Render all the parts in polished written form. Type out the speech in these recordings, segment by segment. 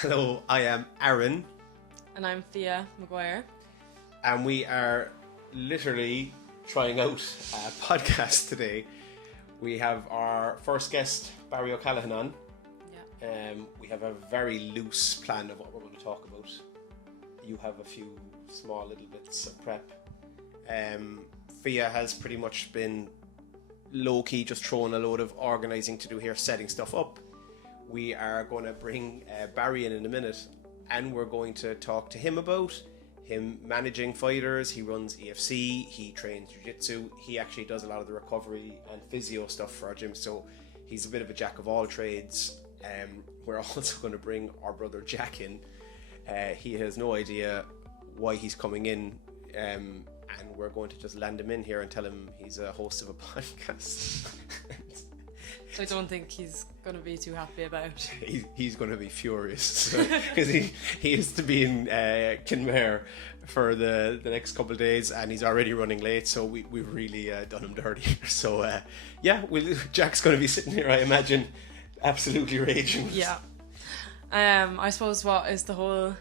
Hello, I am Aaron. And I'm Jack Maguire. And we are literally trying out a podcast today. We have our first guest, Barry O'Callaghan, on. Yeah. We have a very loose plan of what we're going to talk about. You have a few small little bits of prep. Fia has pretty much been low-key just throwing a load of organising to do here, setting stuff up. We are going to bring Barry in a minute, and we're going to talk to him about him managing fighters. He runs EFC, he trains Jiu-Jitsu, he actually does a lot of the recovery and physio stuff for our gym, so he's a bit of a jack of all trades. We're also going to bring our brother Jack in. He has no idea why he's coming in, and we're going to just land him in here and tell him he's a host of a podcast. I don't think he's going to be too happy about. He's going to be furious because he is to be in Kinmare for the next couple of days, and he's already running late, so we've really done him dirty. So Jack's going to be sitting here, I imagine, absolutely raging. Yeah. I suppose what is the whole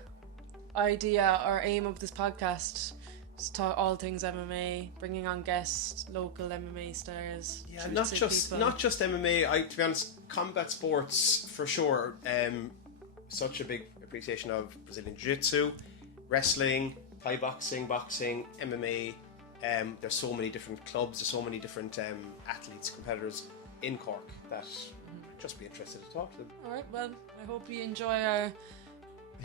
idea or aim of this podcast? Just talk all things MMA, bringing on guests, local MMA stars. Yeah, not just MMA. To be honest, combat sports for sure. Such a big appreciation of Brazilian Jiu-Jitsu, wrestling, Thai boxing, MMA. There's so many different clubs. There's so many different athletes, competitors in Cork that I'd just be interested to talk to them. All right. Well, I hope you enjoy our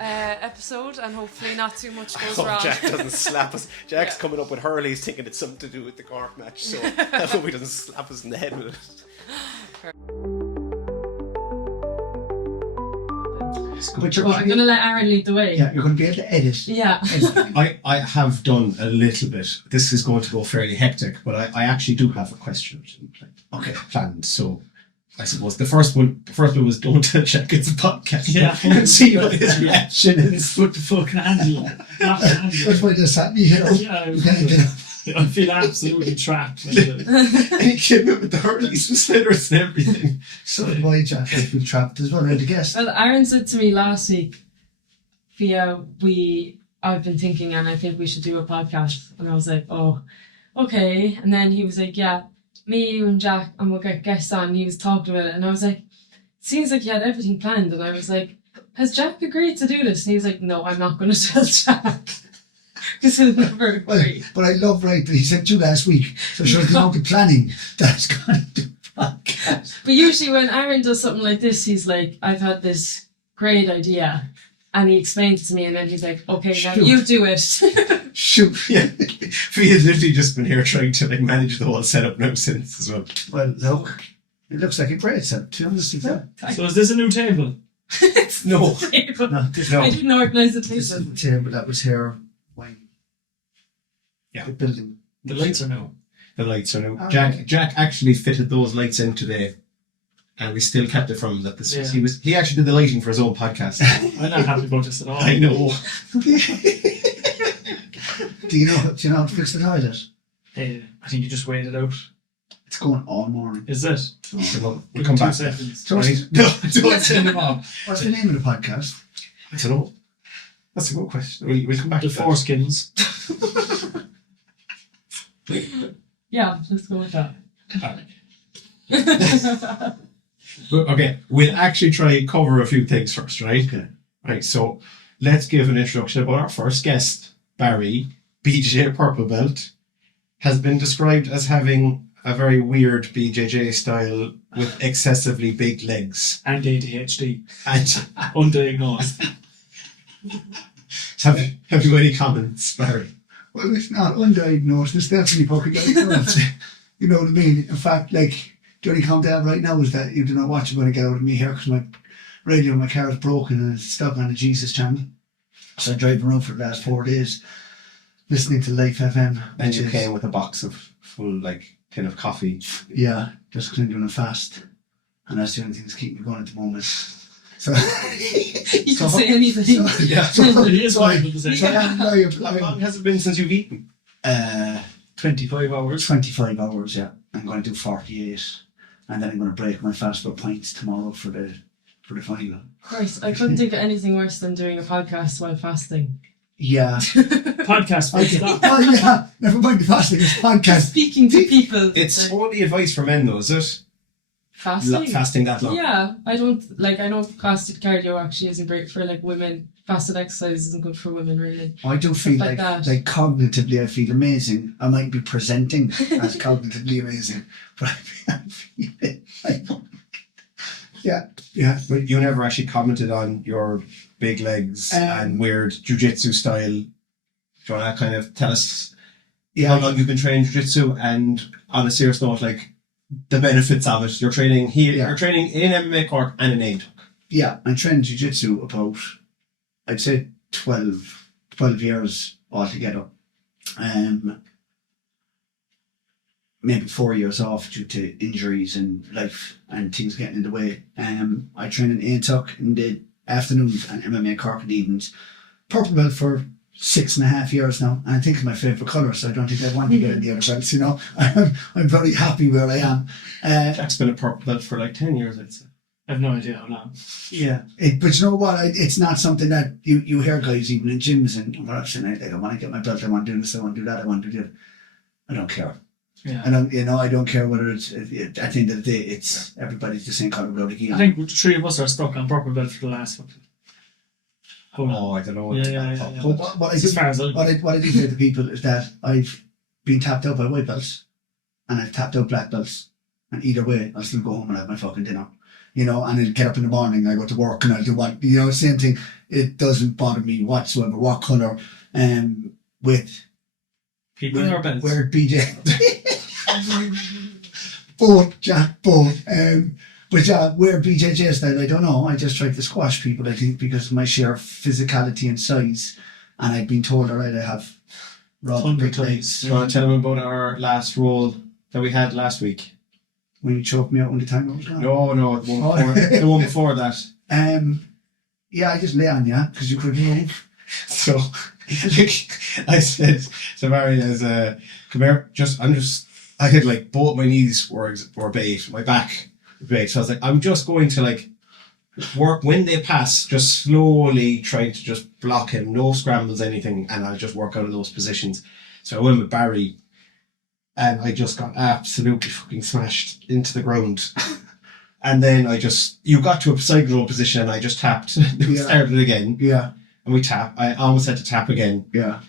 episode, and hopefully not too much goes wrong. Jack doesn't slap us. Jack's coming up with Hurleys thinking it's something to do with the Cork match, so I hope he doesn't slap us in the head with it. But I'm going to let Aaron lead the way. Yeah, you're going to be able to edit. Yeah. I have done a little bit. This is going to go fairly hectic, but I actually do have a question planned. So I suppose the first one was don't tell Jack it's a podcast. Yeah. And see what his reaction is. Put the fucking handle on. That's why they sat me here. Yeah, I feel absolutely trapped. And he came in with the Hurleys and sliders and everything. So did my Jack. I feel trapped as well. I had to guess. Well, Aaron said to me last week, Fia, I've been thinking and I think we should do a podcast. And I was like, oh, okay. And then he was like, yeah, me, you and Jack, and we'll get guests on. And he was talking about it. And I was like, seems like he had everything planned. And I was like, has Jack agreed to do this? And he was like, no, I'm not going to tell Jack. Because he'll never agree. But I love that he said to you last week. So sure, the amount of planning that's going to do podcast. But usually when Aaron does something like this, he's like, I've had this great idea. And he explains it to me, and then he's like, okay, now you do it. Shoot. Yeah. Fia's literally just been here trying to manage the whole setup now since as well. Well, look, it looks like a great setup, to be honest. So is this a new table? No. Table. No. I didn't organise the This table. is the table that was here when Yeah. the building. The lights are new. The lights are new. Oh, Jack actually fitted those lights in today, and we still kept it from him that this was. Yeah. He actually did the lighting for his own podcast. I'm not happy about this at all. I know. Do you know how to fix the toilet? I think you just wait it out. It's going all morning. Is it? We'll Give come it 2 back. seconds. So Right? No, don't send him off. what's the name of the podcast? I don't know. That's a good question. We'll come back The to that. foreskins. Yeah, let's go with that. Okay, we'll actually try and cover a few things first, right? Okay. Right, so let's give an introduction about our first guest. Barry, BJJ Purple Belt, has been described as having a very weird BJJ style with excessively big legs. And ADHD. And Undiagnosed. have you any comments, Barry? Well, it's not undiagnosed. It's definitely fucking diagnosed. You know what I mean? In fact, like, the only comment I have right now is that you do not watch it when I get out of me here because my radio in my car is broken and it's stuck on the Jesus channel. So I'm driving around for the last 4 days listening to Life FM. And you came with a box of full, tin of coffee. Yeah, just because I'm doing a fast. And that's the only thing that's keeping me going at the moment. So, You can say anything. Yeah. It is viable to say. How long has it been since you've eaten? 25 hours. 25 hours, yeah. I'm going to do 48. And then I'm going to break my fast for pints tomorrow for the for the final. Christ, I couldn't think of anything worse than doing a podcast while fasting. Yeah. Podcast. Stop. Oh yeah. Never mind the fasting. It's podcast. Speaking to people. It's only advice for men, though, is it? fasting. Fasting that long. Yeah, I know fasted cardio actually isn't great for like women. Fasted exercise isn't good for women really. I do feel like like that. cognitively I feel amazing. I might be presenting as cognitively amazing, but I feel it. Yeah. But you never actually commented on your big legs and weird jiu-jitsu style. Do you want to kind of tell us how long you've been training jiu-jitsu, and on a serious note, like the benefits of it? You're training here, you're training in MMA Cork and in Ain. Yeah, I'm training jiu-jitsu about, I'd say 12 years altogether. Maybe 4 years off due to injuries and life and things getting in the way. I train in Aintuck in the afternoons and MMA Cork in the evenings. Purple belt for 6.5 years now, and I think it's my favourite colour, so I don't think I'd want to get in the other belts, you know. I'm very happy where I am. Jack's been a purple belt for like 10 years, I'd say. I have no idea how long. Yeah, but you know what? It's not something that you hear guys even in gyms and what I'm saying. I don't want to get my belt. I want to do this. I want to do that. I want to do that. I don't care. Yeah. And I don't care whether it's. At the end of the day, it's everybody's the same colour blood again. I think the three of us are stuck on purple belt for the last one. I don't know. Yeah. But what I As far as I what I do say to people is that I've been tapped out by white belts, and I've tapped out black belts, and either way, I'll still go home and have my fucking dinner. You know, and I'll get up in the morning, I go to work and I'll do what, you know, same thing. It doesn't bother me whatsoever what colour, with people or belts. where BJ. both, Jack, both. But yeah, where BJJ style, I don't know. I just try to squash people, I think, because of my sheer physicality and size. And I've been told already I have rather big legs. Do you want to tell them about our last roll that we had last week? When you choked me out when the time was gone. No, the one before that. Yeah, I just lay on you because you couldn't move. So I said to Marion, come here, I had like both my knees were bait, my back bait. So I was like, I'm just going to like work when they pass, just slowly trying to just block him, no scrambles, anything, and I'll just work out of those positions. So I went with Barry, and I just got absolutely fucking smashed into the ground. And then you got to a side roll position and I just tapped. We started again. Yeah. And we tapped. I almost had to tap again. Yeah.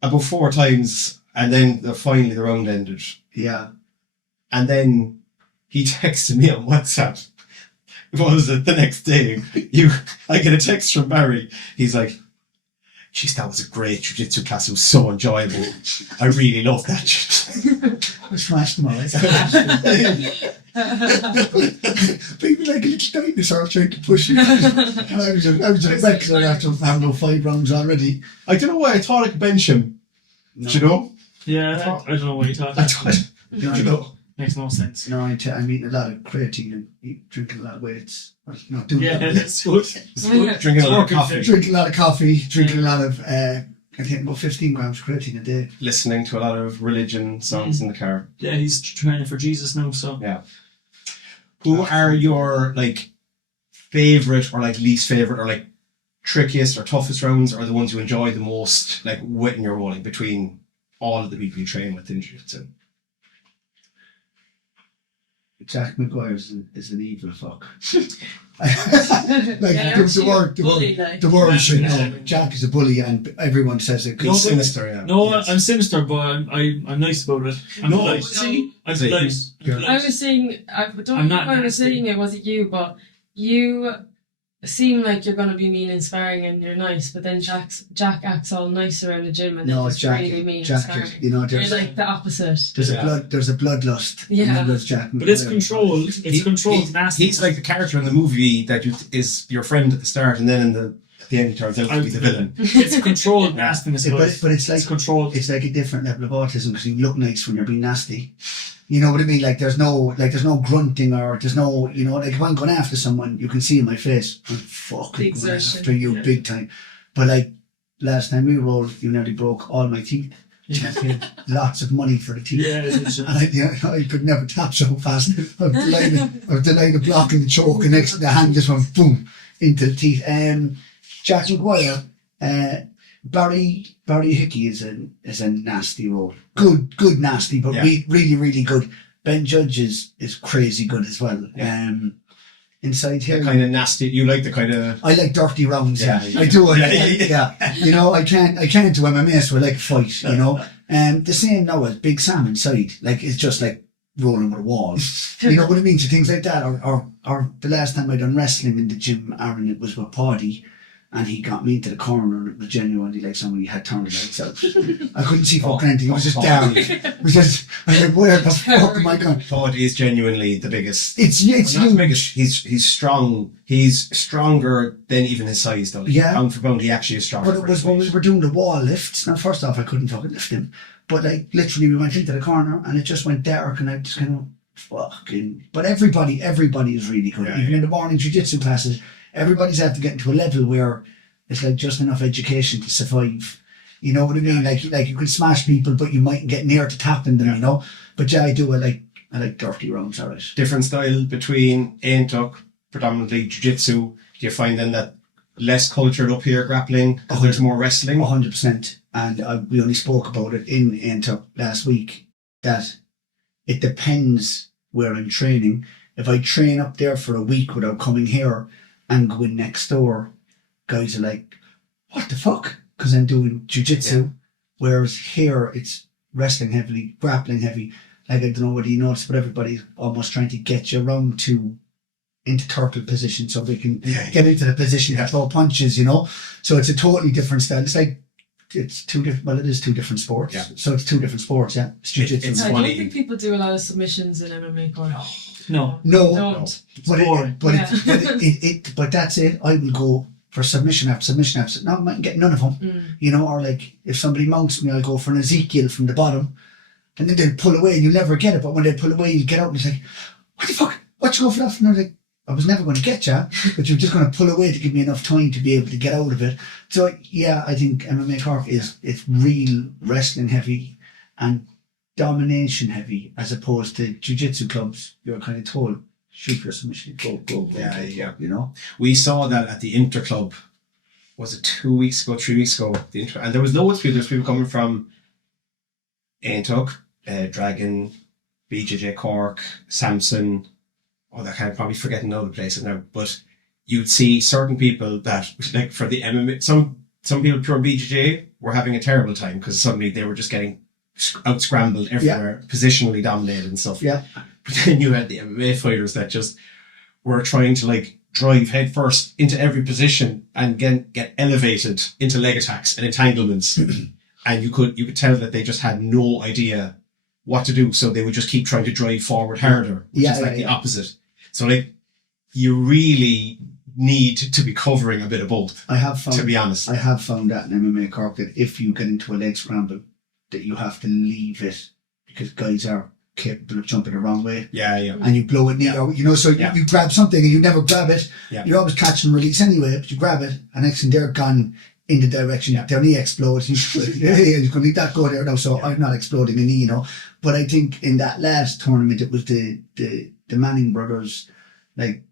About 4 times. And then finally the round ended. Yeah. And then he texted me on WhatsApp. What was it? The next day, I get a text from Barry. He's like, "Jeez, that was a great jiu-jitsu class. It was so enjoyable. I really loved that." I smashed them all. People like a little dinosaur trying to push it. And I was just vexed after having no 5 rounds already. I don't know why I thought I could bench him. No. Do you know? Yeah, I don't know what you're I talking thought, about. you know. Makes no sense. No, I'm eating a lot of creatine and drinking a lot of weights. Not doing Yeah, that. that's good. Drinking a lot of Working coffee. Drinking a lot of coffee, drinking a lot of, I think about 15 grams of creatine a day. Listening to a lot of religion songs in the car. Yeah, he's training for Jesus now, so. Yeah. Who are your like favourite or like least favourite or like trickiest or toughest rounds, or the ones you enjoy the most, like when you're rolling, between all of the people you train with in jiu-jitsu? Jack Maguire is an evil fuck. The word should know. Jack is a bully and everyone says it. He's sinister, yeah. No, Yes. I'm sinister, but I'm nice about it. I'm polite. I'm polite. I was saying, I don't I'm know not if I was nasty. saying it wasn't you, but you seem like you're going to be mean and sparring and you're nice, but then Jack acts all nice around the gym and No, then it's just Jack. really mean Jack and is, sparring. you know, You're there's like the opposite. a bloodlust. Yeah. There's Jack But it's Maguire. controlled. It's controlled nasty. He's like the character in the movie that is your friend at the start, and then at the end he turns out to be the villain. It's controlled nastiness. Yeah, but it's like controlled. It's like a different level of autism because you look nice when you're being nasty. You know what I mean? Like there's no grunting or there's no, you know, like if I'm going after someone, you can see in my face, I'm fucking going exertion. after you big time. But like last time we rolled, you nearly broke all my teeth. lots of money for the team. Yeah, it is. And I could never tap so fast. I was delayed blocking the choke, and next the hand just went boom into the teeth. Jack Maguire, Barry Hickey is a nasty role. Good nasty, but really good. Ben Judge is crazy good as well. Inside here, the kind of nasty. You like the kind of. I like dirty rounds. Yeah. I do. You know, I can't do MMA, so I like a fight. You know, the same now as Big Sam inside. Like it's just like rolling with a wall. You know what I mean? So things like that. Or the last time I done wrestling in the gym, Aaron, it was with Paddy. And he got me into the corner, and it was genuinely like somebody had turned the lights out. I couldn't see fucking anything. It was just down. It was just, I was like, where the fuck am I going? Todd is genuinely the biggest. It's not the biggest. He's strong. He's stronger than even his size, though. Yeah. Pound for pound, he actually is stronger. But it was when we were doing the wall lifts. Now, first off, I couldn't fucking lift him. But like, literally, we went into the corner, and it just went dark, and I just kind of fucking. But everybody is really good. Even in the morning jiu-jitsu classes, everybody's had to get into a level where it's like just enough education to survive. You know what I mean? Like you can smash people, but you mightn't get near to tapping them, you know? But yeah, I do. I like dirty rounds, alright. Different style between Aintuck, predominantly jiu-jitsu. Do you find then that less cultured up here grappling because there's more wrestling? 100%. And we only spoke about it in Aintuck last week, that it depends where I'm training. If I train up there for a week without coming here and going next door, guys are like, what the fuck? Because I'm doing jiu-jitsu. Whereas here it's wrestling heavily, grappling heavy. Like, I don't know whether you noticed, but everybody's almost trying to get you around into turtle position so they can get into the position to throw punches, you know? So it's a totally different style. It's like, it's two different, well, it is two different sports. Yeah. So it's two different sports, yeah. It's jiu-jitsu. I don't think people do a lot of submissions in MMA Cork. No. Don't. But that's it. I will go for submission after submission after. No, I might get none of them. You know, or like if somebody mounts me, I'll go for an Ezekiel from the bottom, and then they'll pull away and you'll never get it. But when they pull away, you get out and it's like, what the fuck? What you go for that? And I was like, I was never going to get you, but you're just going to pull away to give me enough time to be able to get out of it. So yeah, I think MMA Cork it's real wrestling heavy and domination heavy, as opposed to jiu-jitsu clubs. You're kind of told, shoot your submission, go, Yeah. you know. We saw that at the Inter Club. Was it 3 weeks ago? And there was loads of people. There's people coming from Aintuck, Dragon, BJJ Cork, Samson. Oh, that kind of probably forgetting other places now. But you'd see certain people that, like for the MMA, some people pure BJJ were having a terrible time because suddenly they were just getting out scrambled everywhere, positionally dominated and stuff. Yeah. But then you had the MMA fighters that just were trying to like drive head first into every position and get elevated into leg attacks and entanglements. And you could tell that they just had no idea what to do. So they would just keep trying to drive forward harder, which is like the opposite. So like you really need to be covering a bit of both. I have found, to be honest. I have found that in MMA Cork that if you get into a leg scramble, that you have to leave it because guys are capable of jumping the wrong way. Yeah. And you blow it knee out, you know, so you grab something and you never grab it. Yeah. You're always catch and release anyway, but you grab it and next thing they're gone in the direction their knee explodes. You're going to need that go there now, so I'm not exploding a knee, you know. But I think in that last tournament, it was the Manning brothers, like,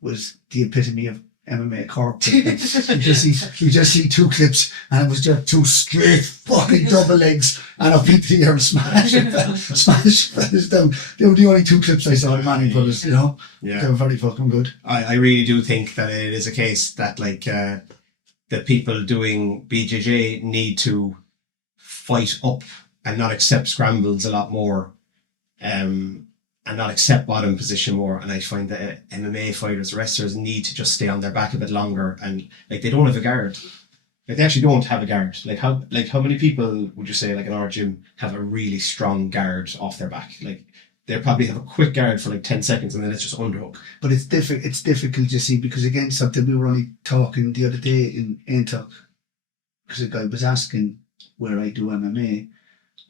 was the epitome of MMA Cork. You just see two clips and it was just two straight fucking double legs and up into the air and smash fellas down. They were the only two clips I saw of the Manning brothers, you know. Yeah. They were very fucking good. I really do think that it is a case that like that people doing BJJ need to fight up and not accept scrambles a lot more, and not accept bottom position more. And I find that MMA fighters, wrestlers need to just stay on their back a bit longer, and like they don't have a guard. Like they actually don't have a guard. Like how many people would you say like in our gym have a really strong guard off their back? Like they probably have a quick guard for like 10 seconds and then it's just underhook. But it's difficult, you see, because again, something we were only talking the other day in Aintuck, because a guy was asking where I do MMA,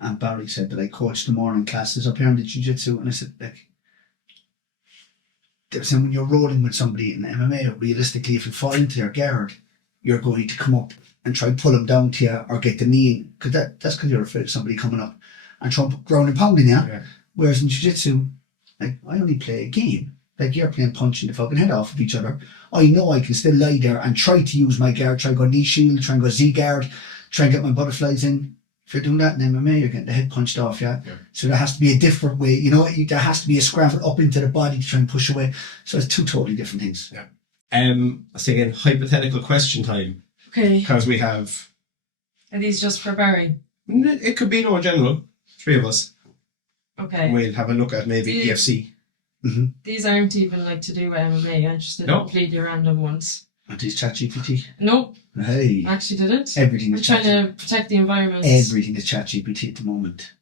and Barry said that I coach the morning classes up here in the Jiu-Jitsu, and I said, like, they were saying when you're rolling with somebody in MMA, realistically, if you fall into their guard, you're going to come up and try and pull them down to you or get the knee in, because that's because you're afraid of somebody coming up and trying to ground and pounding you. Yeah. Whereas in jiu-jitsu, like, I only play a game. Like, you're playing punching the fucking head off of each other. I know I can still lie there and try to use my guard, try and go knee shield, try and go Z-guard, try and get my butterflies in. If you're doing that in MMA, you're getting the head punched off, yeah? So there has to be a different way, there has to be a scramble up into the body to try and push away. So it's two totally different things. Yeah. Let's say again, hypothetical question time. Okay. Because we have... Are these just for Barry? It could be in general. 3 of us. Okay. We'll have a look at maybe EFC. Mm-hmm. These aren't even like to do with MMA. I just did completely random ones. Aren't these ChatGPT? Nope. Hey. Actually didn't. Everything I'm is trying to protect the environment. Everything is ChatGPT at the moment.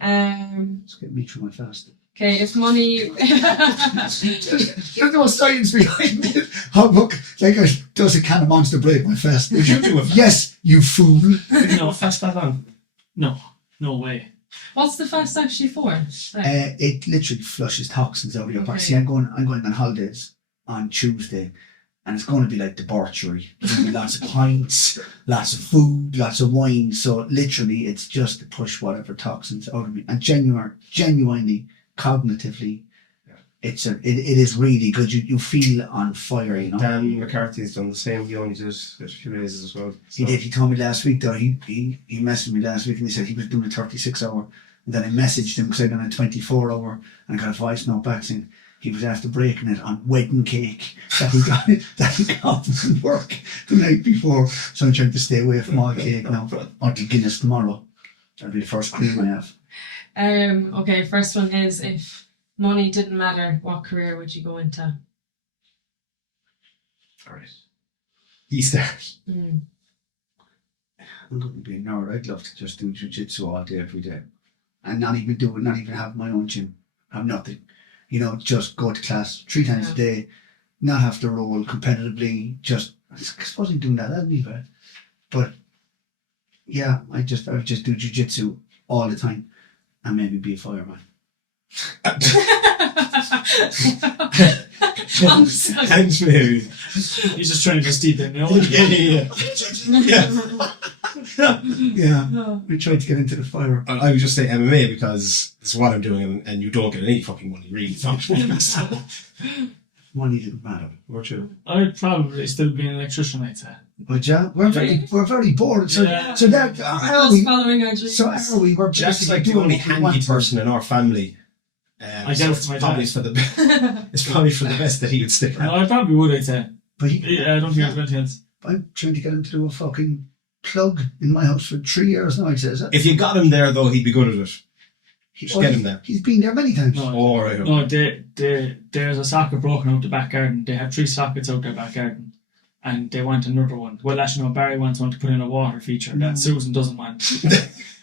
Let's get me through my fast. Okay, if money... There's no science behind it. Oh, look, like I does a can of Monster break my fast. Would you do a fast? Yes, you fool. No, Fast that long? no way. What's the fast actually for? It literally flushes toxins out of your body. Okay. See, I'm going on holidays on Tuesday, and it's going to be like debauchery. There's going to be lots of pints, lots of food, lots of wine. So literally, it's just to push whatever toxins out of me. And genuinely, cognitively, it is really good. You feel on fire, Dan McCarthy's done the same. He only did it a few days as well. So. He did. He told me last week though. He messaged me last week and he said he was doing a 36-hour. And then I messaged him because I'd done a 24-hour and I got a voice note back saying he was after breaking it on wedding cake that he got from work the night before. So I'm trying to stay away from all cake now until Guinness tomorrow. That'll be the first cream I have. Okay, first one is, if money didn't matter, what career would you go into? Alright. He starts. Mm. I'm going to be a nerd. I'd love to just do jiu-jitsu all day, every day. And not even have my own gym. Have nothing. Just go to class 3 times a day, not have to roll competitively, I suppose I'm doing that, that'd be bad. But yeah, I would just do jiu-jitsu all the time and maybe be a fireman. Thanks, maybe. He's just trying to just deep in, Yeah. We tried to get into the fire. I would just say MMA because it's what I'm doing and you don't get any fucking money, really. So. Money didn't matter. Or two. I'd probably still be an electrician, I'd say. But yeah, we're very bored. So Yeah. so that are Just we? following our dreams. So are we? We're Jack's basically like the doing only what we handy want. person in our family. I get it it's from my probably dad. for the it's probably for the best that he would stick No, around. I probably would, I'd say. But I don't think I'd anything else. I'm trying to get him to do a fucking plug in my house for 3 years now. He says that. If you got him there, though, he'd be good at it. Just get him there. He's been there many times. No. Oh, right. No, there's a socket broken out the back garden. They have 3 sockets out their back garden. And they want another one. Well, actually, no, Barry wants one to put in a water feature that Susan doesn't want.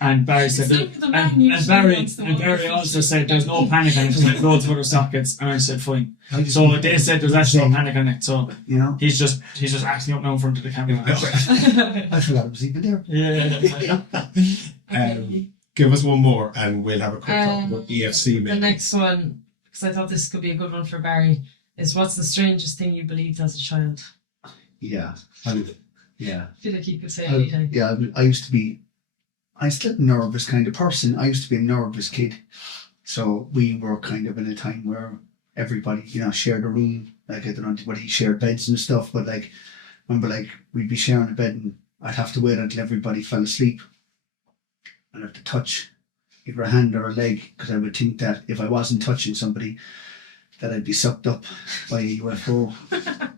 And Barry said, Look at the man usually Barry wants the water also feature. said there's no panic on it. There's loads of other sockets. And I said, fine. So they said there's actually no panic on it. So he's just acting up now in front of the camera. I forgot it was even there. Yeah. Okay. Give us one more and we'll have a quick talk about EFC, The maybe. next one, because I thought this could be a good one for Barry, is, what's the strangest thing you believed as a child? Yeah. Yeah. I feel like you could say anything. Yeah, I'm still a nervous kind of person. I used to be a nervous kid. So we were kind of in a time where everybody, shared a room. Like, I don't know, anybody shared beds and stuff, but remember, we'd be sharing a bed and I'd have to wait until everybody fell asleep. I'd have to touch either a hand or a leg, because I would think that if I wasn't touching somebody, that I'd be sucked up by a UFO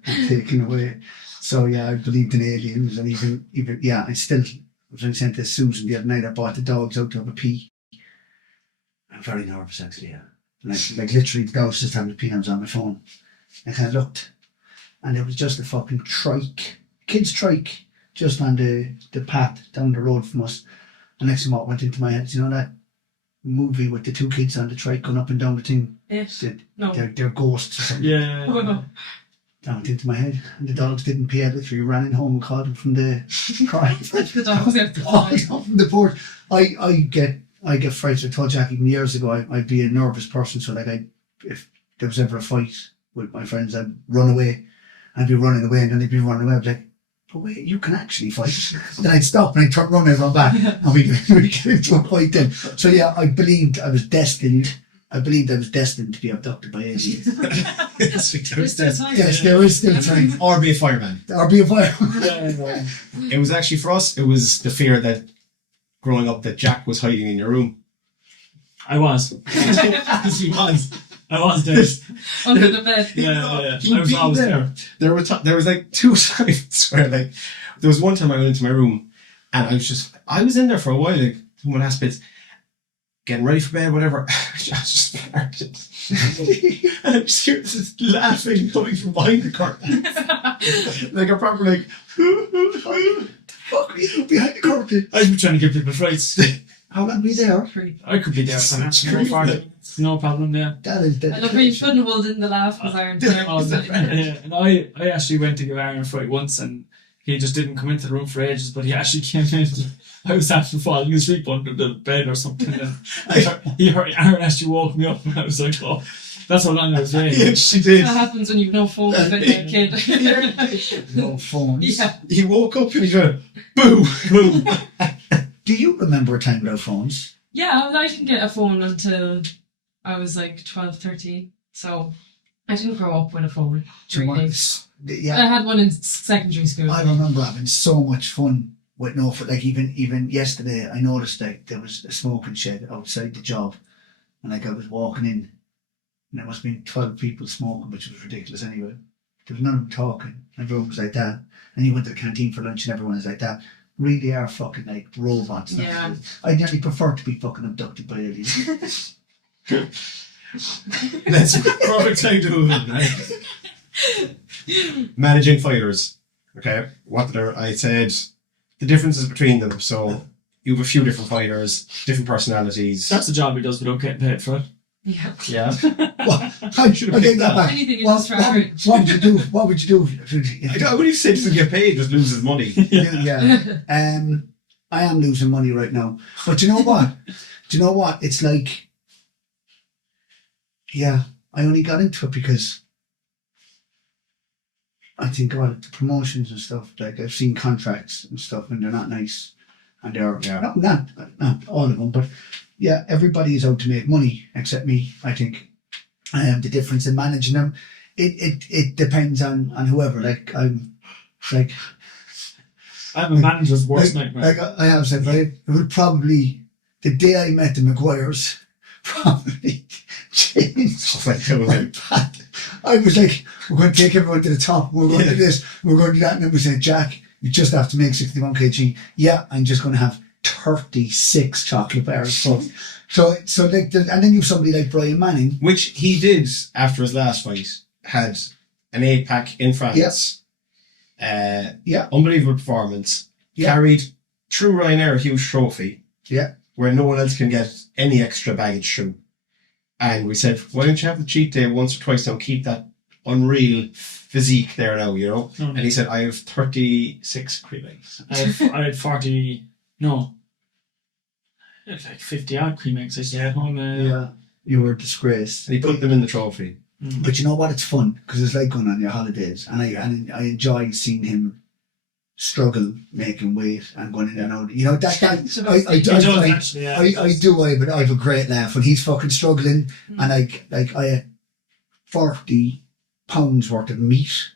and taken away. So yeah, I believed in aliens, and even I still was sent to Susan the other night. I bought the dogs out to have a pee. I'm very nervous actually. Yeah, like literally the dogs just having a pee. I was on my phone. I kind of looked, and it was just a fucking trike, kids trike, just on the path down the road from us. And next thing what went into my head, that movie with the 2 kids on the trike going up and down the thing? Yes. No. They're ghosts or something. Yeah. Oh, no. That went into my head. And the dogs didn't pee. I literally ran in home and called them from the crying. The dogs have to Called die. them from the porch. I get frightened. I told Jack even years ago I'd be a nervous person. So if there was ever a fight with my friends, I'd run away. I'd be running away and then they'd be running away. I'd be like, but wait, you can actually fight. Then I'd stop and I'd turn around and run back and we get into a fight then. So yeah, I believed I was destined to be abducted by aliens. There's still time. Yes, there is still time. Or be a fireman. Or be a fireman. It was actually, for us, it was the fear that growing up that Jack was hiding in your room. I was. He was. I was there. Under the bed. Yeah. I He'd was be always there. There was like 2 times where like, there was one time I went into my room and I was in there for a while, like, someone asked me, getting ready for bed, whatever. I just farted. And I'm just hearing this laughing coming from behind the curtain. Like a proper like, Fuck me, behind the curtain. I've been trying to give people frights. How long were you there? I could be there for that. No problem. No problem, yeah. That is I love how you couldn't hold in the laugh because Aaron turned. Yeah, and I actually went to give Aaron a fright once and he just didn't come into the room for ages, but he actually came in. I was after falling asleep under the bed or something and Aaron actually woke me up and I was like, oh, that's how long I was there. yeah, she did. That happens when you've no phone with a kid. no phones. Yeah. He woke up and he went, boom, boom. Do you remember a time without phones? Yeah, I didn't get a phone until I was like 12, 13. So I didn't grow up with a phone. Do you know Really. what? I Yeah, had one in secondary school. I remember having so much fun with no phone. Like even yesterday, I noticed like there was a smoking shed outside the job, and like I was walking in, and there must have been 12 people smoking, which was ridiculous anyway. There was none of them talking. Everyone was like that. And you went to the canteen for lunch, and everyone was like that. Really are fucking like robots. Yeah. I'd nearly prefer to be fucking abducted by aliens. That's a perfect time to move on, right? Managing fighters. Okay, I said the differences between them. So you have a few different fighters, different personalities. That's the job he does without getting paid for it. Yeah. Yeah. Well, I take that back. Anything is What, just for what, Aaron. what would you do? What would you do? I wouldn't even say he doesn't get paid, just loses money. Yeah. I am losing money right now. But you know what? It's like, yeah, I only got into it because I think about it, the promotions and stuff. Like I've seen contracts and stuff, and they're not nice, and they're not all of them, but yeah, everybody is out to make money except me. I think the difference in managing them, it depends on whoever. Like I'm a manager's worst nightmare. Like I have said, right? It would probably the day I met the Maguires probably changed my path. I was like, we're going to take everyone to the top. We're going to do this. We're going to do that. And then we said, Jack, you just have to make 61 kg. Yeah, I'm just going to have 36 chocolate bars. So like, and then you have somebody like Brian Manning, Which he did after his last fight. Had an 8-pack in France. Unbelievable performance. Yeah. Carried through Ryanair a huge trophy. Yeah. Where no one else can get any extra baggage through. And we said, why don't you have the cheat day once or twice now? Keep that unreal physique there now, you know? Mm. And he said, I have 36 cream eggs. I had 40, no. I had like 50 odd cream eggs I stayed at home. you were a disgrace. And he put them in the trophy. But you know what? It's fun because it's like going on your holidays, and I enjoy seeing him struggle making weight and going in and out. You know that guy. I do. I have a great laugh when he's fucking struggling, and I had 40 pounds worth of meat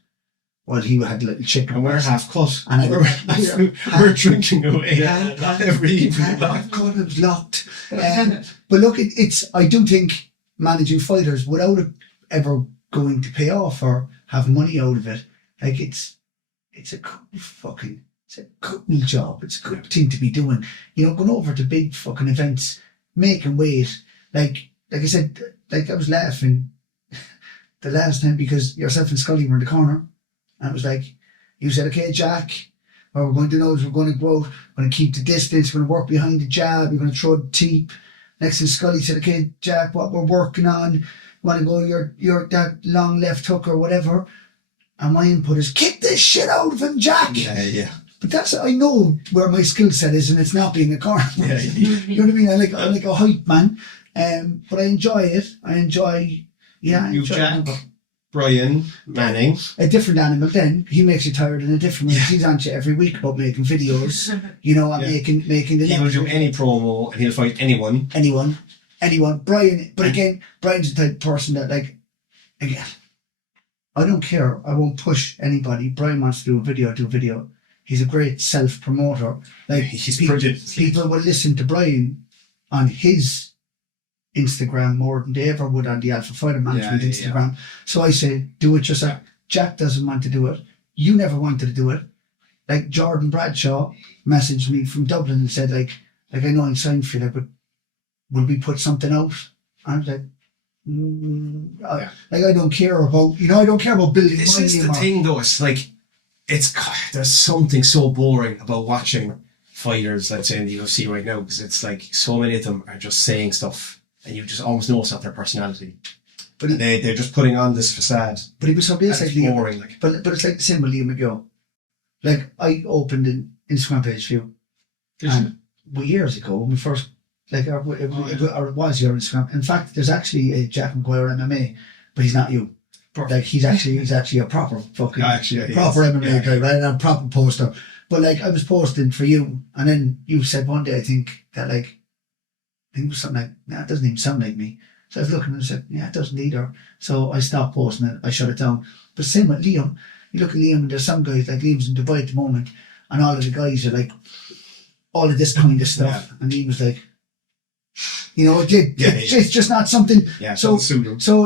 while he had little chicken. And we're half cut. And we're drinking away every evening. Half cut. It was locked. But look, I do think managing fighters without it ever going to pay off or have money out of it, like it's a cool job. It's a good thing to be doing. You know, going over to big fucking events, making weight. Like I said, like I was laughing the last time because yourself and Scully were in the corner, and it was like you said, "Okay, Jack, what we're going to do is we're going to go out, we're going to keep the distance, we're going to work behind the jab, we're going to throw the teep." Next thing Scully said, "Okay, Jack, what we're working on, want to go your that long left hook or whatever." And my input is, kick this shit out of him, Jack. Yeah. But I know where my skill set is, and it's not being a corner. You know what I mean? I like a hype man. But I enjoy it. I enjoy Jack, Brian Manning. A different animal then. He makes you tired in a different way. He's on to you every week about making videos, you know, and making the He will do any promo and he'll fight anyone. Anyone. Brian, but again, Brian's the type of person that, like, again, I don't care. I won't push anybody. Brian wants to do a video. He's a great self-promoter. Like, He's brilliant. People will listen to Brian on his Instagram more than they ever would on the Alpha Fighter Management Instagram. So I say, do it yourself. Jack doesn't want to do it. You never wanted to do it. Like, Jordan Bradshaw messaged me from Dublin and said, like I know I'm signed for you, but will we put something out? And I was like, I don't care about, I don't care about building This my is name the or- thing though, it's like, there's something so boring about watching fighters, let's say in the UFC right now, because it's like so many of them are just saying stuff and you just almost know it's not their personality. But they're just putting on this facade. But it was so basically boring. Like. But it's like the same with Liam McGill. Like, I opened an Instagram page for you, and years ago when we first, like, or it was your Instagram. In fact, there's actually a Jack Maguire MMA, but he's not you. Perfect. Like, he's actually a proper fucking proper is. MMA guy, right? And a proper poster. But like, I was posting for you, and then you said one day, I think it was something like, nah, it doesn't even sound like me. So I was looking and I said, yeah, it doesn't either. So I stopped posting it. I shut it down. But same with Liam. You look at Liam, and there's some guys, like Liam's in Dubai at the moment, and all of the guys are like, all of this kind of stuff. Yeah. And Liam's like, it's just not something. Yeah, so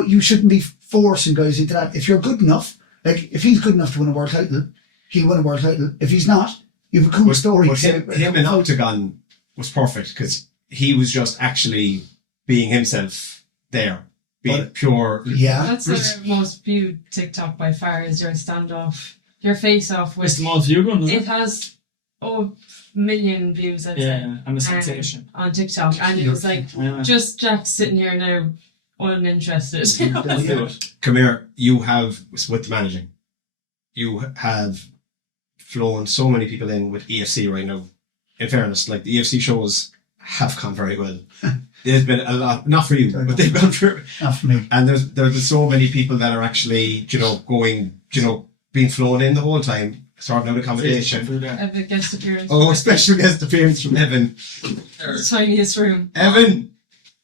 you shouldn't be forcing guys into that. If you're good enough, like, if he's good enough to win a world title, he'll win a world title. If he's not, you have a cool story. But him in Octagon was perfect because he was just actually being himself there, being pure. Yeah, that's the most viewed TikTok by far. Is your standoff, your face-off with. It's the most viewed one. It has 1 million views. I'd say. I'm a sensation on TikTok, and it was like just Jack sitting here now, uninterested. Come here. You have with the managing. You have flown so many people in with EFC right now. In fairness, like the EFC shows have gone very well. There's been a lot, not for you, but they've gone through. Not for me. And there's been so many people that are actually, going, being flown in the whole time, sorting out accommodation. Have a guest appearance. Oh, special guest appearance from Evan. The tiniest room. Evan,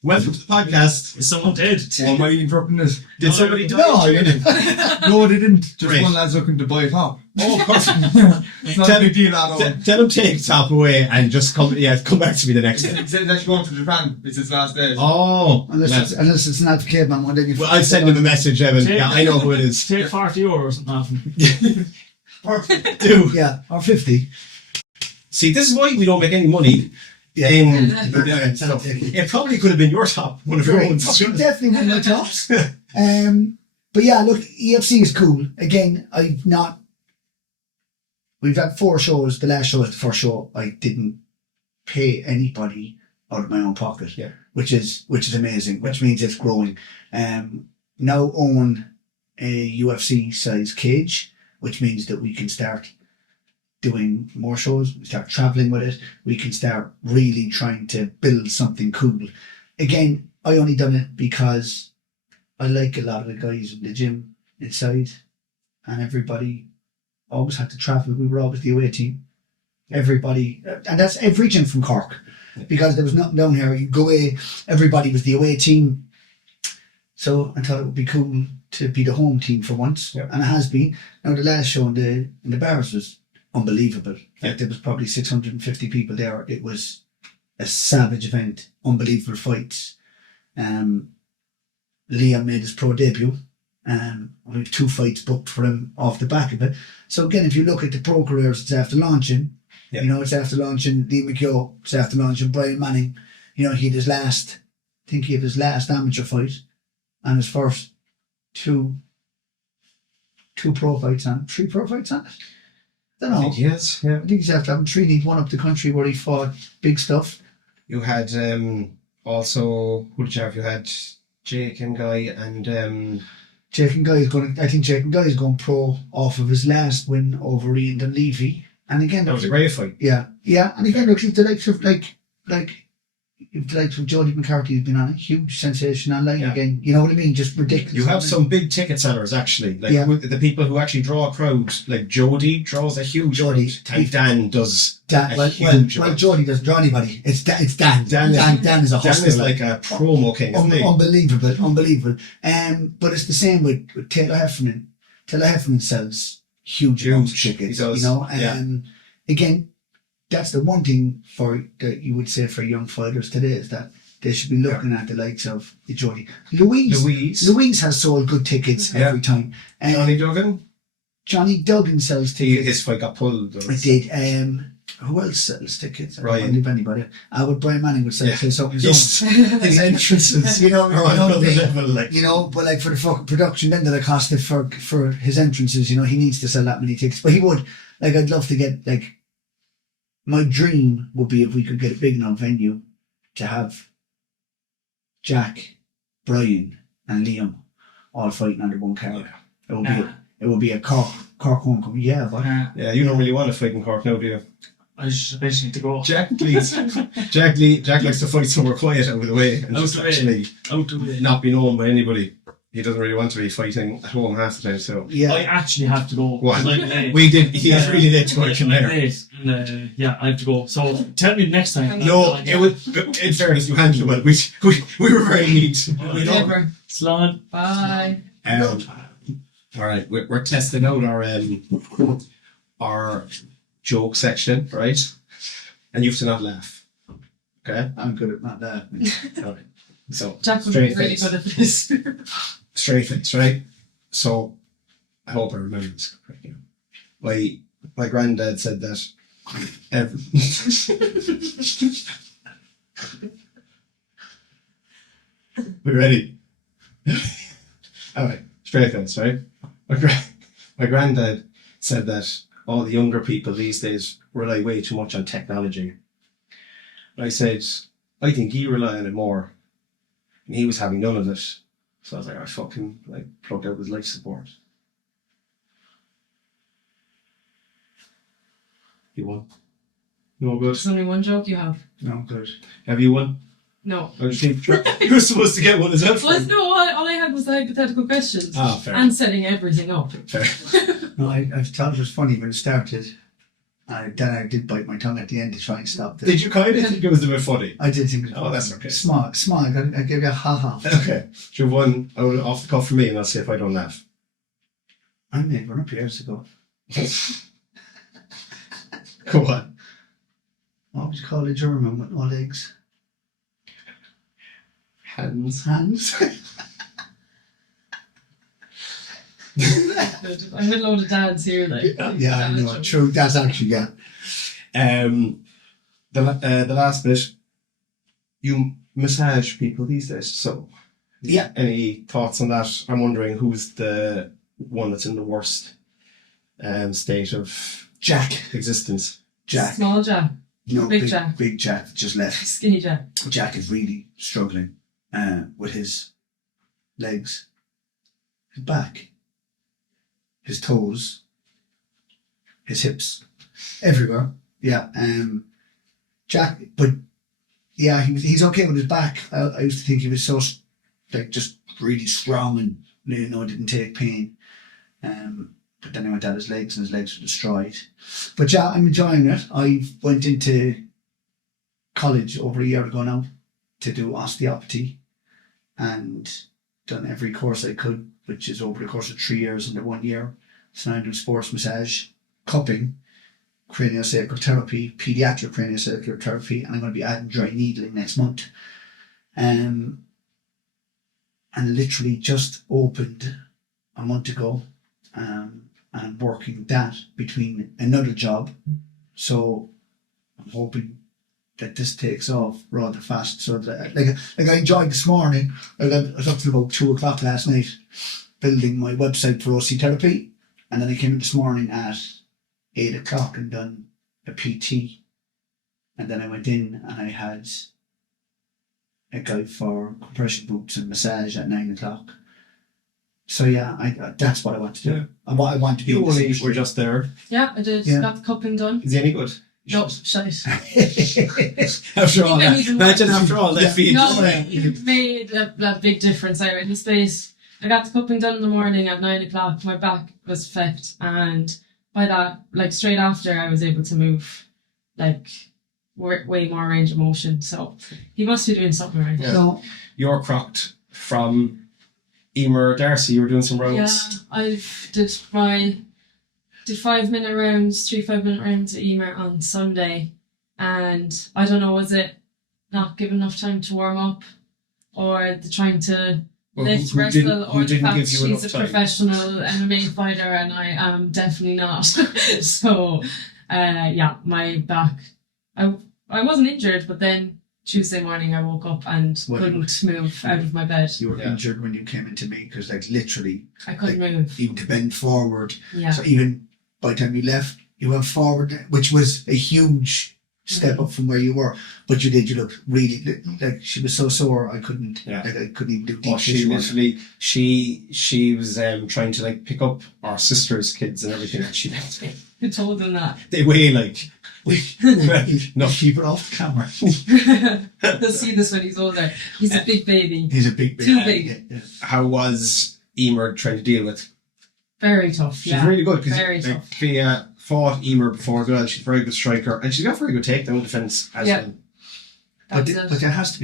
welcome to the podcast. Is someone dead? Why am I interrupting this? Did somebody die? No, I didn't. No, they didn't. Just Great. one lad's looking to buy a top. Oh, perfect. It's not a big deal at all. Tell him to take the top away and just come back to me the next day. He said he's actually going to Japan. It's his last day. Oh. Unless it's not the caveman one, then you. Well, I'll send him a message, Evan. Take- I know who it is. Take €40 or something off him. Perfect. Do. Yeah, or 50. See, this is why we don't make any money. Yeah. It probably could have been your top, one of your own. Definitely one of my tops. But yeah, look, EFC is cool. Again, we've had 4 shows. The last show was the first show. I didn't pay anybody out of my own pocket, which is amazing, which means it's growing. Now own a UFC size cage, which means that we can start doing more shows, we start traveling with it, we can start really trying to build something cool. Again, I only done it because I like a lot of the guys in the gym inside, and everybody always had to travel. We were always the away team. Everybody, and that's every gym from Cork, because there was nothing down here. You go away, everybody was the away team. So I thought it would be cool to be the home team for once, and it has been. Now the last show in the bars was unbelievable. Like, there was probably 650 people there. It was a savage event, unbelievable fights. Liam made his pro debut, and we have 2 fights booked for him off the back of it. So again, if you look at the pro careers, it's after launching. It's after launching Liam McGill, it's after launching Brian Manning. He had his last amateur fight, and his first 2 pro fights on, 3 pro fights on it. I don't know. I think he is, yeah. I think he's after having 3. He'd won up the country where he fought big stuff. You had also, who did you have? You had Jake and Guy and... Jake and Guy is going pro off of his last win over Ian Dunleavy. And again, that was a great fight. Yeah. And again, look, the likes of like the likes of Jodie McCarthy has been on a huge sensation online Yeah. again. You know what I mean? Just ridiculous. You have some big ticket sellers actually, like Yeah. the people who actually draw a crowd. Like Jodie draws a huge Jodie. crowd, and Dan does Dan, a well, huge well, amount. Jodie doesn't draw anybody. It's Dan. Dan is a Dan hustler. is like a promo king, isn't he? Unbelievable. But it's the same with Taylor Heffernan. Taylor Heffernan sells huge amounts of He tickets. does, You know, yeah. again, that's the one thing that you would say for young fighters today is that they should be looking at the likes of the Jodie. Louise has sold good tickets every time. Johnny Duggan, Johnny Duggan sells tickets. his fight got pulled. I did. Who else sells tickets? I Ryan. don't believe anybody. But Brian Manning would sell tickets up his Yes. own. His entrances, you know, Are on you know what I another mean? level, like. You know, but like for the fucking production then that it cost it for his entrances, you know, he needs to sell that many tickets. But he would, like, I'd love to get, like, my dream would be if we could get a big enough venue to have Jack, Brian and Liam all fighting under one card. It would be a Cork homecoming. Yeah, but Yeah, you don't really want to fight in Cork now, do you? I just need to go. Jack likes to fight somewhere quiet out of the way and Out just the way. actually Out the way. not be known by anybody. He doesn't really want to be fighting at home half the time, so. yeah. I actually have to go. What? I'm late. We did, he was really late to work in I'm there. late, and, yeah, I have to go. So tell me next time. No, it was, in fairness, you handled it well. We were very neat. We don't. Never. Slán. Bye. All right, we're testing out our joke section, right? And you have to not laugh. Okay? I'm good at not that. All right. So, Jack would straight be really face. good at this. Straight face, right? So, I hope I remember this correctly. My granddad said that every... We ready? All right, straight face, right? My granddad said that all the younger people these days rely way too much on technology. And I said, I think you rely on it more. And he was having none of it. So I was like, I fucking plugged out his life support. You won. No good. There's only one joke you have. No, good. Have you won? No. I just think you were supposed to get one as well. Well, no, all I had was the hypothetical questions. Ah, fair. And setting everything up. Fair. No, I thought it was funny when it started. Then I did bite my tongue at the end to try and stop it. Did you kind of think it was a bit funny? I did think it was Oh, that's okay. Small. I gave you a ha-ha. Okay. Do you have one off the cuff for me and I'll see if I don't laugh. I made one up years ago. Go on. What would you call a German with no legs? Hands. Hands? I'm with a load of dads here, like. Yeah, I know. True. That's actually, yeah. The last bit, you massage people these days, so Yeah. any thoughts on that? I'm wondering who's the one that's in the worst state of Jack. existence. Jack. Small Jack. No, Big Jack. Big Jack just left. Skinny Jack. Jack is really struggling with his legs, his back, his toes, his hips, everywhere. Yeah. Jack, but yeah, he's okay with his back. I used to think he was so just really strong and didn't take pain. But then I went down his legs and his legs were destroyed. But yeah, I'm enjoying it. I went into college over a year ago now to do osteopathy and done every course I could, which is over the course of 3 years into 1 year. So now I do sports massage, cupping, craniosacral therapy, pediatric craniosacral therapy, and I'm going to be adding dry needling next month. And literally just opened a month ago. And I'm working that between another job. So I'm hoping that this takes off rather fast. So that I enjoyed this morning. I was up till about 2 o'clock last night building my website for OC therapy. And then I came in this morning at 8 o'clock and done a PT. And then I went in and I had a guy for compression boots and massage at 9 o'clock. So yeah, that's what I want to do. And what I want to do. You only were just there. Yeah, I did. Yeah. Got the cupping done. Is he any good? No, shite. After all that. Even Imagine worse. after all that feed. No, it made a big difference. I in the space. I got the cupping done in the morning at 9 o'clock. My back was fecked, and by that, like straight after, I was able to move, like way more range of motion. So he must be doing something right. Yeah. So, You're crocked from Emer Darcy. You were doing some rounds. Yeah, I did 5-minute rounds, 3 5-minute rounds at Emer on Sunday, and I don't know, was it not given enough time to warm up, or the trying to Well, lift, who wrestle, didn't- who or the didn't fact give you she's enough a time? professional MMA fighter and I am definitely not. So, yeah, my back, I wasn't injured, but then Tuesday morning I woke up and Well, couldn't move out of my bed. you were Yeah. injured when you came into me because, like, literally, I couldn't move. even to bend forward. Yeah. So even by the time you left, you went forward, which was a huge step up from where you were. But you looked really, like, she was so sore, I couldn't even do deep Oh, she tissue work. literally, she was trying to like pick up our sister's kids and everything, and she left me. Who told them that? They weigh like no. Keep it off the camera. He'll see this when he's older. He's a big baby. He's a big baby. Too big. Yeah. How was Emer trying to deal with? Very tough, She's yeah. really good because Very like, tough. Fia fought Emer before as well. She's a very good striker, and she's got very good takedown defense as Yeah. well. But, That's but it. there has to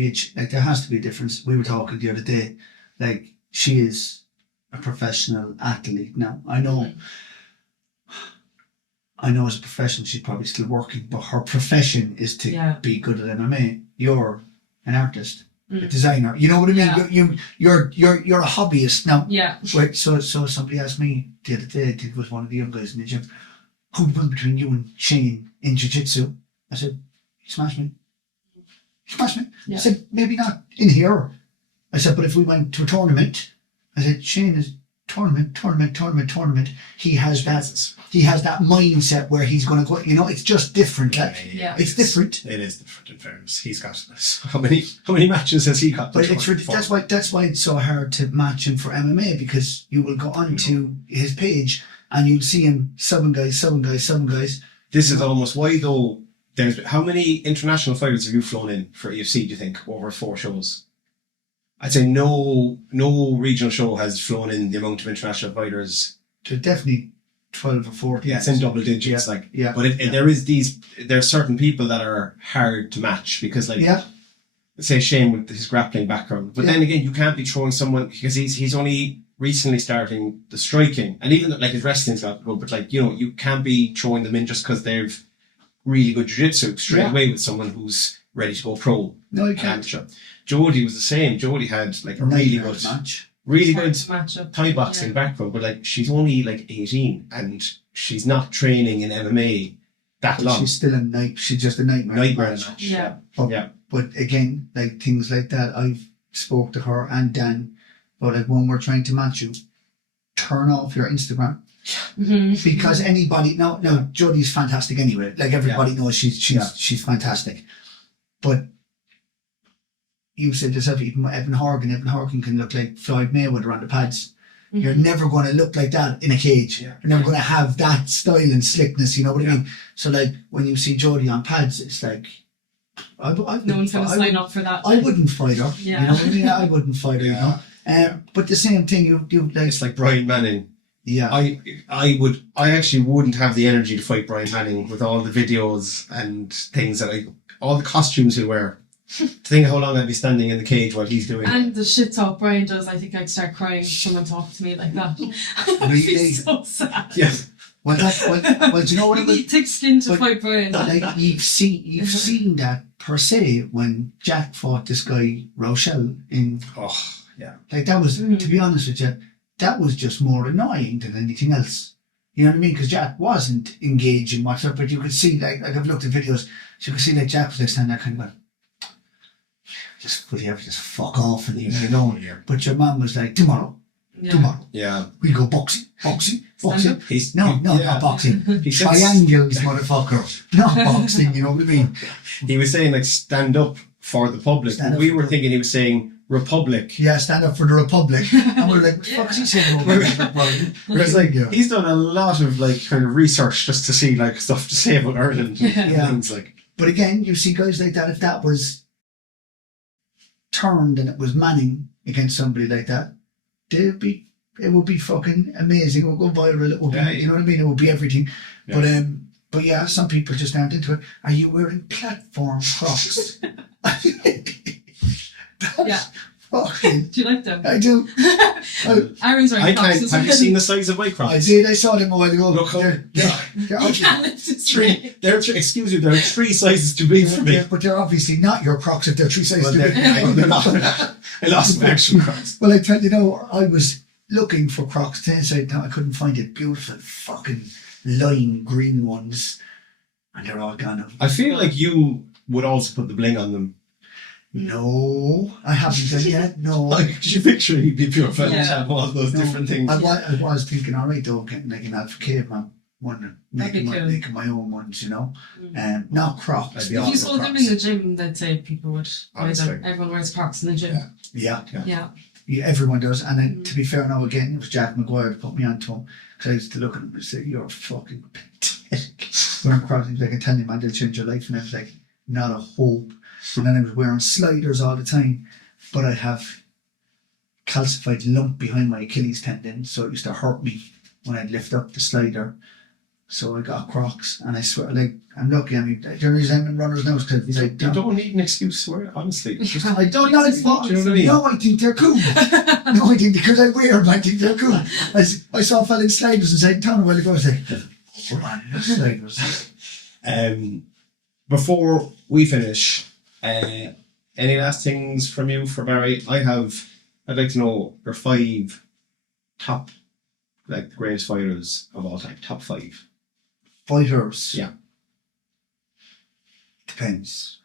be a difference. We were talking the other day, like, she is a professional athlete now. I know as a professional she's probably still working, but her profession is to be good at MMA. You're an artist, a designer. You know what I mean? Yeah. You're a hobbyist now. Yeah. Right, so somebody asked me the other day, it was one of the young guys in the gym, who won between you and Shane in Jiu-Jitsu? I said, he smashed me. Yeah. I said, maybe not in here. I said, but if we went to a tournament, I said, Shane is tournament. He has that mindset where he's going to go, it's just different. Yeah. It's different. It is different in fairness. He's got how many matches has he got? But that's why it's so hard to match him for MMA, because you will go onto his page and you'll see him subbing guys. This is almost why though. How many international fighters have you flown in for EFC, do you think, over 4 shows? I'd say no regional show has flown in the amount of international fighters. There's definitely 12 or 14. Yeah, it's in double digits. Yeah. But there's certain people that are hard to match because say Shane with his grappling background. But then again, you can't be throwing someone because he's only recently starting the striking, and even like his wrestling's got good, but you can't be throwing them in just because they've really good jiu-jitsu straight away with someone who's ready to go pro. No, you can't. Jodie was the same. Jodie had like a really good match. Really Hard good to match up. Thai boxing background, but she's only 18 and she's not training in MMA that long. She's still she's just a nightmare. Match. Yeah. But again, like things like that, I've spoke to her and Dan, but like when we're trying to match you, turn off your Instagram. Because anybody now Jodie's fantastic anyway. Like everybody knows she's fantastic. But you said yourself, even Evan Horgan can look like Floyd Mayweather on the pads. You're never going to look like that in a cage. You're never going to have that style and slickness, you know what I mean? So like when you see Jodie on pads, it's like No one's going to sign up for that. I wouldn't fight her. Yeah. You know what I mean? I wouldn't fight her, you know. But the same thing, you like. It's like Brian Manning. Yeah. I actually wouldn't have the energy to fight Brian Manning with all the videos and things all the costumes he'll wear. To think how long I'd be standing in the cage while he's doing And the shit talk Brian does, I think I'd start crying if someone talked to me like that. I'd Really? be so sad. Yeah. Well, do you know what You it was? need thick skin to fight Brian. Like you've seen that per se when Jack fought this guy Rochelle in. Oh, yeah. Like that was, to be honest with you, that was just more annoying than anything else. You know what I mean? Because Jack wasn't engaging whatsoever, but you could see, like I've looked at videos, so you could see like Jack was like standing there kind of going, just fuck off and leave me alone here. But your mum was like, tomorrow, Yeah. we go boxing. Stand up. Not boxing. He said- Triangles, motherfucker. Not boxing, you know what I mean? He was saying stand up for the public. Stand up We for were the- thinking he was saying Republic. Yeah, stand up for the Republic. And we're like, what the fuck is he saying over there? Whereas like Yeah. he's done a lot of like kind of research just to see like stuff to say about Ireland and Yeah. things like. But again, you see guys like that, if that was turned and it was Manning against somebody like that, it would be fucking amazing. It would go viral. It would be, Yeah. you know what I mean? It would be everything. Yeah. But yeah, some people just aren't into it. Are you wearing platform Crocs? Yeah. Fucking, Do you like them? I do. Aaron's I wearing Crocs can't. as Have you well. seen the size of my I Crocs? did. I saw them a while ago. Look, They're obviously, Three. They're three. Excuse me. They're 3 sizes too big for me. but they're obviously not your Crocs if they're 3 sizes Well, too big. they're not. I lost my actual Crocs. Well, I tell you now, I was looking for Crocs today, so I couldn't find it. Beautiful fucking lime green ones, and they're all gone. I feel like you would also put the bling on them. No, I haven't done yet. No. Like, could you picture you'd be pure fun Yeah. and have all those No. different things? I was thinking, all right, though, getting like an Alpha Caveman one, That'd be cool. making my own ones, you know. Not Crocs. That'd be If you awesome. saw them in the gym, they'd say people would wear Honestly. them. Everyone wears Crocs in the gym. Yeah. Yeah. Yeah, everyone does. And then, to be fair now, again, it was Jack Maguire that put me onto him. Because I used to look at him and say, you're fucking pathetic. Wearing Crocs, he was like, I tell you, man, they'll change your life. And I was like, not a hope. And then I was wearing sliders all the time. But I have calcified lump behind my Achilles tendon. So it used to hurt me when I'd lift up the slider. So I got Crocs. And I swear, like, I'm lucky. I mean, the only reason I'm in runners now is because You like, don't need an excuse to wear it, honestly. Just, I don't know. Do you know what I mean? No, I think they're cool. No, I think because I wear them, I think they're cool. I saw a fella in sliders inside town a while ago. I was like, oh man, sliders. Before we finish, any last things from you for Barry? I'd like to know your 5 top, like the greatest fighters of all time. Top 5. Fighters. Yeah. Depends.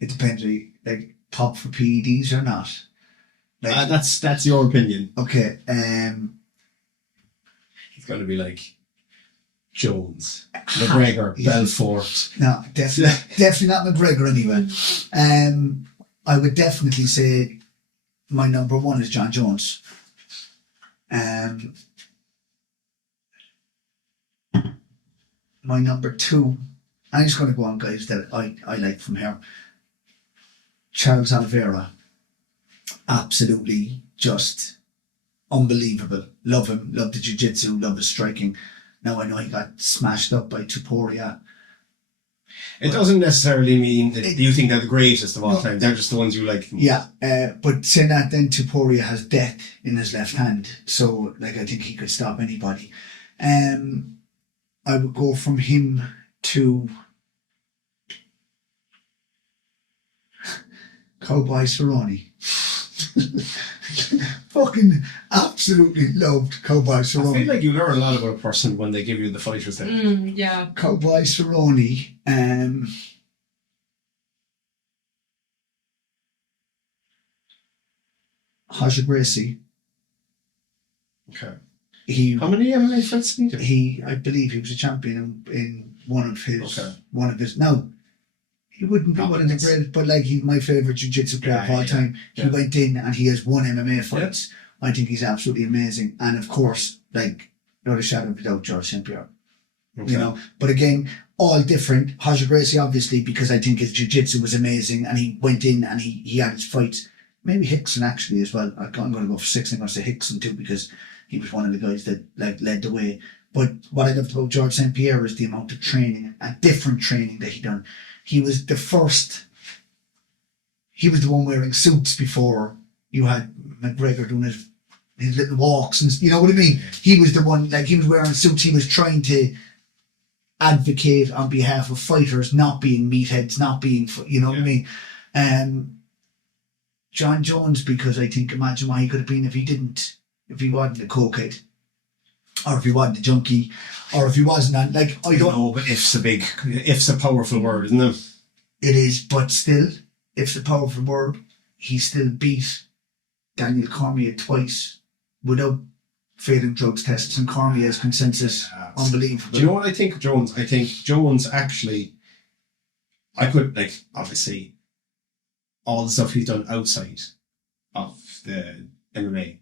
It depends. Like pop for PEDs or not. Like, That's your opinion. okay. It's going to be like Jones, McGregor, Yeah. Belfort. No, definitely not McGregor anyway. I would definitely say my number 1 is John Jones. My number 2, I'm just going to go on guys that I like from here. Charles Oliveira, absolutely just unbelievable. Love him, love the jiu-jitsu, love his striking. Now I know he got smashed up by Tuporia. It doesn't necessarily mean that It- you think they're the greatest of all No. time. They're just the ones you like. Yeah, but saying that, then Tuporia has death in his left hand, so like I think he could stop anybody. I would go from him to Cowboy Cerrone. Fucking absolutely loved Cowboy I Cerrone. feel like you learn a lot about a person when they give you the fighters then. Yeah. Cowboy Cerrone. Haja Gracie. Okay. He How many MMA fights did he do? I believe he was a champion in one of his. Okay. Now, he wouldn't be No, one of the that's- greatest, but like he's my favourite jiu-jitsu player Yeah, of all yeah, time. He yeah. went in and he has won MMA fights. I think he's absolutely amazing. And of course, like, not a shadow of a doubt, George St. Pierre. Okay. You know, but again, all different. Haja Gracie, obviously, because I think his jiu-jitsu was amazing and he went in and he had his fights. Maybe Hickson actually as well. I'm going to go for 6. I'm going to say Hickson too because he was one of the guys that like led the way. But what I loved about George St. Pierre is the amount of training and different training that he done. He was the first. He was the one wearing suits before you had McGregor doing his little walks and you know what I mean. He was the one, like he was wearing suits. He was trying to advocate on behalf of fighters not being meatheads, not being, you know what I mean. John Jones, because I think imagine what he could have been if he wasn't a cokehead, or if he wasn't a junkie, or if he wasn't on, like I don't know, but if's a powerful word, isn't it? It is, but still, if's a powerful word. He still beat Daniel Cormier twice without failing drugs tests, and Cormier's consensus unbelievable. Do you know what I think of Jones? I think Jones actually, I could, like, obviously, all the stuff he's done outside, of the MMA,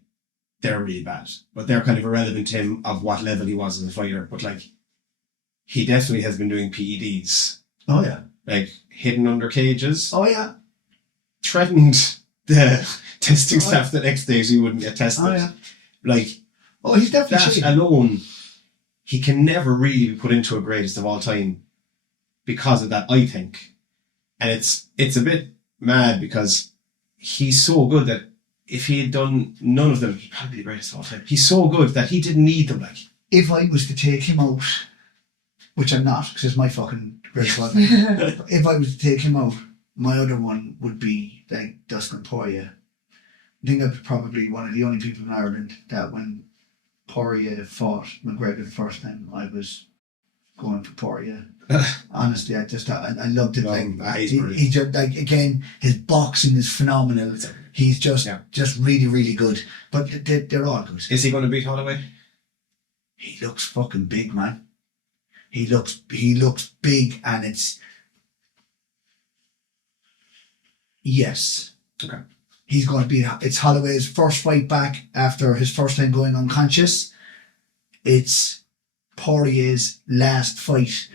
they're really bad. But they're kind of irrelevant to him of what level he was as a fighter. But like, he definitely has been doing PEDs. Oh yeah. Like, hidden under cages. Oh yeah. Threatened the testing staff the next day so he wouldn't get tested. Oh yeah. Like, Oh, he's definitely that shit. alone, he can never really be put into a greatest of all time because of that, I think. And it's a bit mad because he's so good that if he had done none of them, he'd probably be the greatest of all time. He's so good that he didn't need them. Like, If I was to take him out, which I'm not, because it's my fucking great one. If I was to take him out, my other one would be like Dustin Poirier. I think I'm probably one of the only people in Ireland that when Poirier fought McGregor the first time, I was going for Poirier. Honestly, I loved it. He just, like, again, his boxing is phenomenal. He's just really, really good. But they're all good. is he going to beat Holloway? He looks fucking big, man. He looks big, and yes. Okay. He's going to be. It's Holloway's first fight back after his first time going unconscious. It's Poirier's last fight.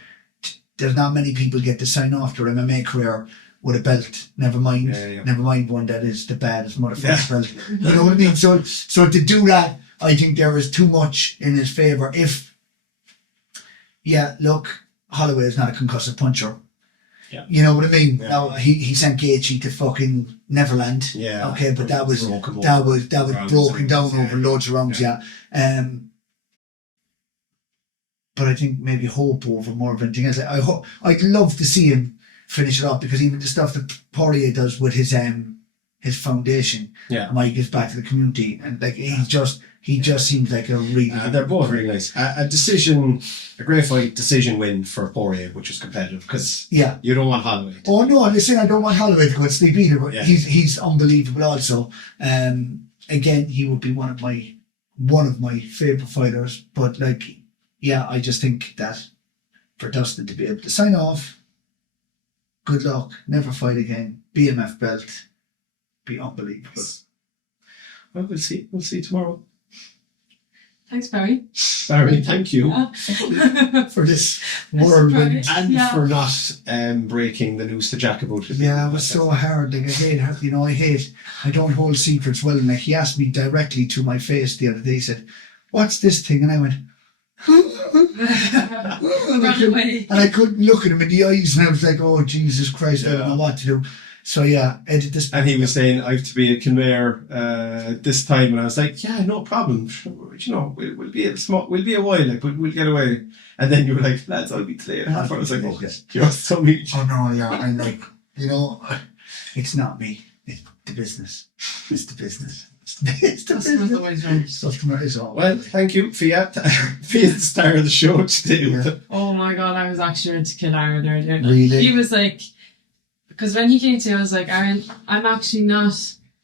There's not many people get to sign off their MMA career with a belt. Never mind one that is the baddest motherfucking belt. You know what I mean? So to do that, I think there is too much in his favour. Holloway is not a concussive puncher. Yeah. You know what I mean? Yeah. Now he sent Gaethje to fucking Neverland. Yeah. Okay, but that was broken down Yeah. over loads of rounds. Yeah. But I think maybe hope over more of anything else. I'd love to see him finish it off, because even the stuff that Poirier does with his foundation, might give back to the community, and like he just seems like a really. They're both really nice. A great fight decision win for Poirier, which was competitive, because you don't want Holloway. Oh no, listen, I don't want Holloway to go to sleep either, but Yeah. he's unbelievable also. Again, he would be one of my favourite fighters, but like, I just think that for Dustin to be able to sign off, good luck, never fight again, BMF belt, be unbelievable. Well, we'll see tomorrow. Thanks, Barry. Barry, thank you. For this whirlwind. And for not breaking the news to Jack about it. Yeah, it was so hard. Like, I don't hold secrets well. And like, he asked me directly to my face the other day, he said, "What's this thing?" And I went, and I couldn't look at him in the eyes, and I was like, "Oh, Jesus Christ, I don't know what to do." So edit this. And he was saying, "I have to be a conveyor this time," and I was like, "Yeah, no problem. You know, we'll be a while, like we'll get away." And then you were like, "Lads, I'll be today." And I was like, "Oh, you're so mean." Oh no, and like, it's not me. It's the business. It's the business. It's the Customer's business. always right. Customer is all. Well, thank you, Fiat. Fiat, the star of the show today. Yeah. Oh my god, I was actually ready to kill Aaron earlier. Really? He was like, because when he came to me, I was like, "Aaron, I'm actually not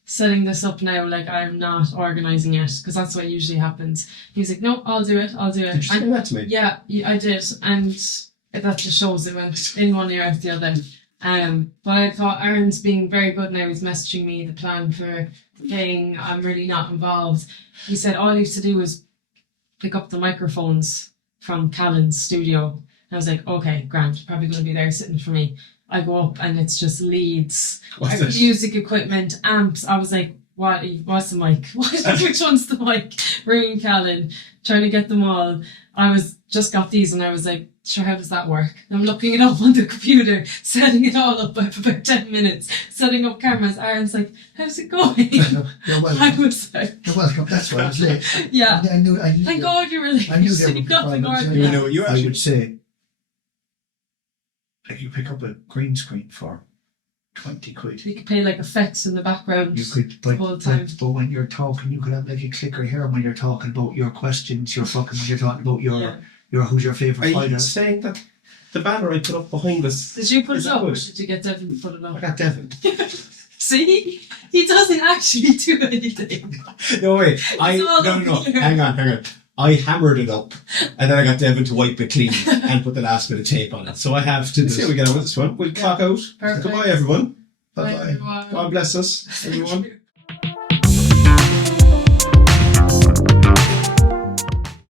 setting this up now. Like, I'm not organising it, because that's what usually happens." He was like, "No, I'll do it. I'll do it." Did you say that to me? Yeah, I did, and that just shows it went in one ear out the other. But I thought Aaron's being very good now. He's messaging me the plan for the thing. I'm really not involved. He said all he used to do was pick up the microphones from Callan's studio. And I was like, okay, grand, probably going to be there sitting for me. I go up and it's just leads, music equipment, amps. I was like, what's the mic? Which one's the mic? Ringing Callan, trying to get them all. I just got these and I was like, sure, how does that work? And I'm looking it up on the computer, setting it all up for about 10 minutes, setting up cameras. Aaron's like, how's it going? You're welcome. I was like, You're welcome. That's why I was late. yeah. I knew Thank God you were late. I knew there would be Nothing problems. more You than know, that. you I actually would say, like, you pick up a green screen for 20 quid. You could play like effects in the background You could, the whole time. but when you're talking, you could have like a clicker here when you're talking about your questions, when you're talking about your who's your Are favourite you fighter. saying that the banner I put up behind us? Did you put Is it that up or good? did you get Devin to put it I up? got Devin. See? He doesn't actually do anything. No, wait. It's all No. up here. Hang on. I hammered it up, and then I got Devin to wipe it clean and put the last bit of tape on it. So I have to see how we get on with this one. We'll clock out. Perfect. Goodbye, everyone. Bye-bye. Everyone. God bless us, everyone.